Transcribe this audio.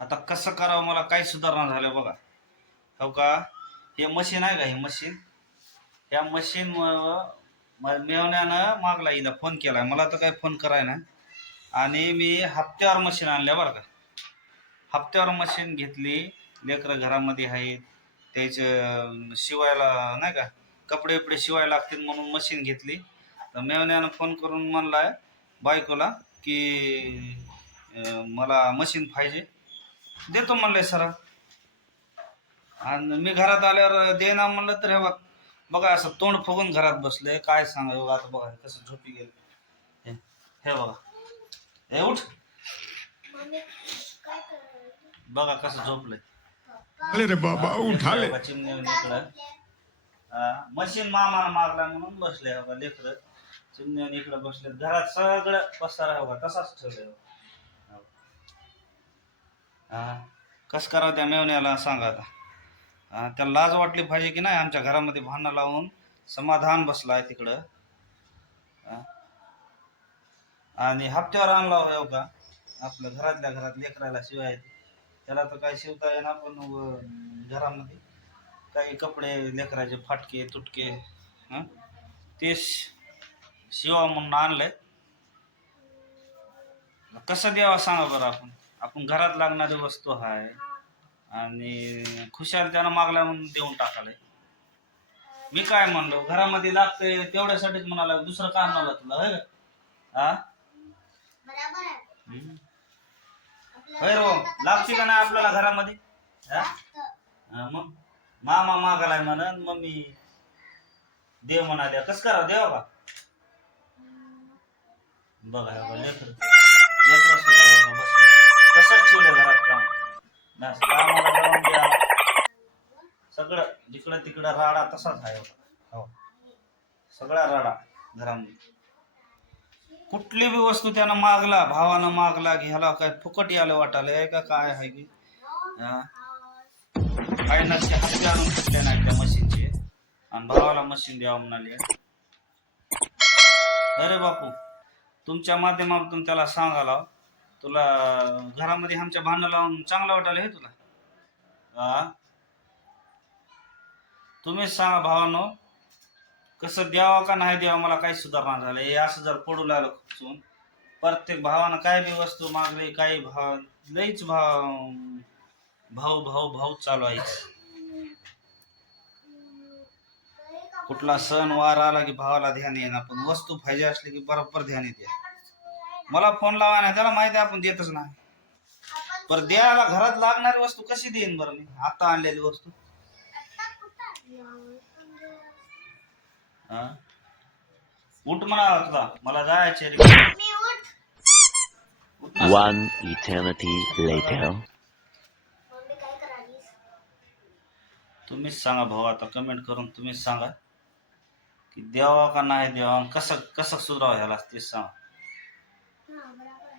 आता कसं करावं मला काही सुधारणा झाल्या बघा. हो का? हे मशीन आहे का हे मशीन ह्या मशीन मेवण्यानं मागला हिला फोन केलाय मला तर काही फोन कराय ना. आणि मी हप्त्यावर मशीन आणल्या बरं का. हप्त्यावर मशीन घेतली. लेकरं घरामध्ये आहेत. त्याचं शिवायला नाही का? कपडे बिपडे शिवायला लागतील म्हणून मशीन घेतली. तर मेवण्यानं फोन करून म्हणलाय बायकोला की मला मशीन पाहिजे. देतो म्हणलंय सरा. आणि मी घरात आल्यावर देना म्हणलं तर हे बघ बघा असं तोंड फुगून घरात बसलंय काय सांगा बघा आता बघा कसं झोपी गेलं. हे बघा. हे उठ. बघा कसं झोपलंय. रे बाबा उठा ले चिमणी इकडं. मशीन मामा मागला म्हणून बसले बघा लेकर. चिमणी इकडं बसले घरात सगळं पसारा बघा तसाच. हा कसं करावं त्या मेवण्याला सांगा आता. त्याला लाज वाटली पाहिजे की नाही आमच्या घरामध्ये भांडणं लावून? समाधान बसला आहे तिकडं आणि हप्त्यावर आणला हो का? आपल्या घरातल्या घरात लेकराला शिवाय. त्याला तर काय शिवता येणार पण घरामध्ये. काही कपडे लेकराचे फाटके तुटके ते शिवा म्हणून आणलंय. कसं द्यावं सांगा बरं आपण? आपण घरात लागणारी वस्तू आहे आणि खुशाल त्यानं मागला म्हणून देऊन टाकालंय. मी काय म्हणलो घरामध्ये लागते तेवढ्यासाठीच म्हणाला दुसरं काय आणलं तुला होय हा. होय रो लागते का नाही आपल्याला घरामध्ये? मग? मामा मागालाय म्हणून मम्मी देव म्हणाले कस करा देवा का? बघा बघा, लेकरं लेकरं बसले. कामाला जाऊन द्या. सगळं जिकडं तिकडं राडा तसाच आहे हो. हो. सगळा राडा घरामध्ये. कुठली बी वस्तू त्यानं मागला भावानं मागला घ्यायला काय फुकट यायला वाटायला का काय आहे की? काय फायनान्सचे हप्ते आणून घेतले नाही त्या मशीनचे. आणि भावाला मशीन द्यावं म्हणाले. अरे बापू तुमच्या माध्यमातून त्याला सांगाला तुला घरामध्ये आमच्या भांडणं लावून चांगलं वाटायला हे तुला? हा तुम्हीच सांगा भावानो कसं द्यावा का नाही द्यावा मला काही सुधारणा झालं. हे असं जर पडू लागलं खुपसून प्रत्येक भावानं काय बी वस्तू मागली काही भाव लईच भाव भाऊ भाऊ भाऊ चालू आहे. कुठला सण वार आला की भावाला ध्यान येणार पण वस्तू पाहिजे असली की बरोबर ध्यान येते. मला फोन लावा नाही त्याला माहिती आहे आपण देतच नाही. पर द्यायला घरात लागणारी वस्तू कशी देईन बरं मी? आता आणलेली वस्तू. हा? उठ म्हणा तुला मला जायचे रे. मी उठ उठ ना. One eternity later. मम्मी काय करालीस तुम्हीच सांगा भाऊ आता कमेंट करून तुम्हीच सांगा. की द्यावा का नाही द्यावा आणि कसं कसं सुधारावं ह्याला तेच सांगा. আমরা